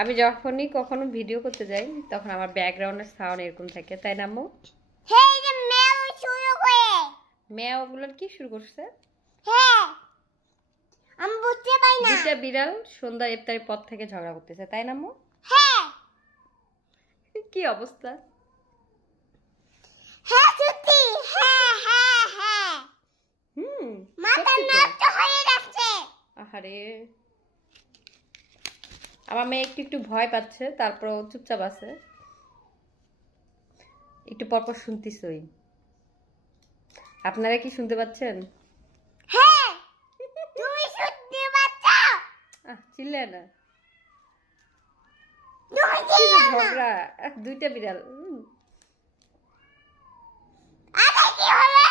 আমি যখনই কখনো ভিডিও করতে যাই তখন আমার ব্যাকগ্রাউন্ডের সাউন্ড এরকম থাকে, তাই না আম্মু? হ্যাঁ, এই যে ম্যাও শুরু করে। মেয়ে ওগুলোর কি শুরু করছে? হ্যাঁ, আমি বুঝতে পারি না। দুইটা বিড়াল সন্ধ্যা ইফতারের পর থেকে ঝগড়া করতেছে, তাই না আম্মু? হ্যাঁ কি অবস্থা! হ্যাঁ সত্যি, হ্যাঁ হ্যাঁ হ্যাঁ, মাথা সত্যি তো। নষ্ট হয়ে যাচ্ছে। আহারে, আমার মেয়ে একটু একটু ভয় পাচ্ছে, তারপর চুপচাপ আছে। একটু পরপর শুনতেছই। আপনারা কি শুনতে পাচ্ছেন? হ্যাঁ, তুমি শুনতে পাচ্ছ? চিল্লে না। তুমি কি যে চিল্লাও না। ঝগড়া! দুইটা বিড়াল। আরে কি হলো?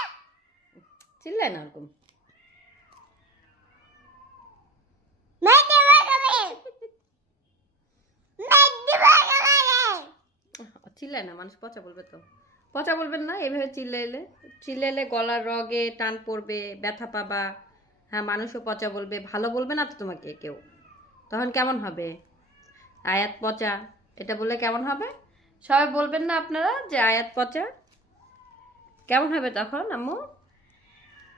চিল্লায় না ওরকম। মেয়েকে বাগাবে, মেয়েকে বাগাবে। চিল্লায় না, মানুষ পচা বলবে তো। পচা বলবেন না, এভাবে চিল্লাইলে। চিল্লাইলে গলার রগে টান পড়বে, ব্যথা পাবা। হ্যাঁ, মানুষও পচা বলবে, ভালো বলবে না তো তোমাকে কেউ। তখন কেমন হবে? আয়াত পচা, এটা বললে কেমন হবে? সবাই বলবেন না আপনারা যে আয়াত পচা? কেমন হবে তখন আম্মু?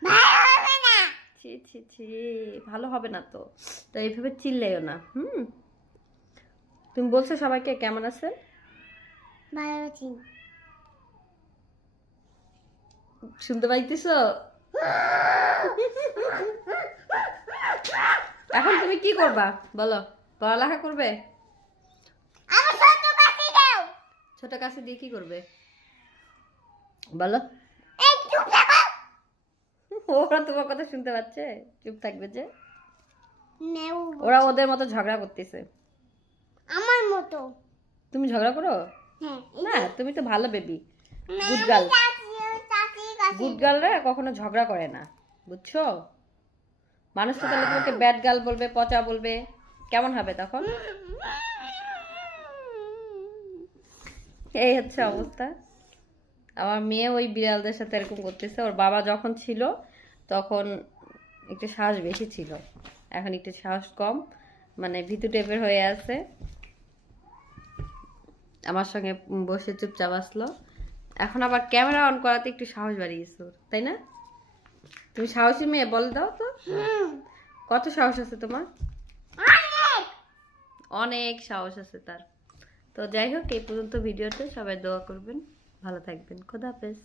ভালো হবে না। ছি ছি ছি, ভালো হবে না তো। তো এইভাবে চিল্লাইও না। তুমি বলছো সবাইকে কেমন আছে? ভালো আছি। শুনতে পাইতেছো? এখন তুমি কি করবা বলো? পড়ালেখা করবে? আমার ছোট কাছে দাও। ছোট কাছে দিয়ে কি করবে বলো? এই চুপ থাকো। ওরা তোমার কথা শুনতে পাচ্ছে, চুপ থাকবে যে? মেও ওরা ওদের মতো ঝগড়া করতেছে। আমার মতো। তুমি ঝগড়া করো হ্যাঁ, না? তুমি তো ভালো বেবি, না, গুড আমি গার্ল। চাচির কাছে। গুড গার্লরা কখনো ঝগড়া করে না, বুঝছো? মানুষ তো তাহলে তোমাকে ব্যাড গার্ল বলবে, পচা বলবে, কেমন হবে তখন? এই হচ্ছে অবস্থা। আমার মেয়ে ওই বিড়ালদের সাথে এরকম করতেছে। ওর বাবা যখন ছিল তখন একটু সাহস বেশি ছিল, এখন একটু সাহস কম, মানে ভীতু টাইপের হয়ে আছে। আমার সঙ্গে বসে চুপচাপ আসলো। এখন আবার ক্যামেরা অন করাতে একটু সাহস বাড়িয়েছো, তাই না? তুমি সাহসী মেয়ে, বল দাও তো, কত সাহস আছে তোমার? অনেক সাহস আছে তার। তো যাই হোক, এই পর্যন্ত ভিডিওতে সবাই দোয়া করবেন, ভালো থাকবেন, খোদা হাফেজ।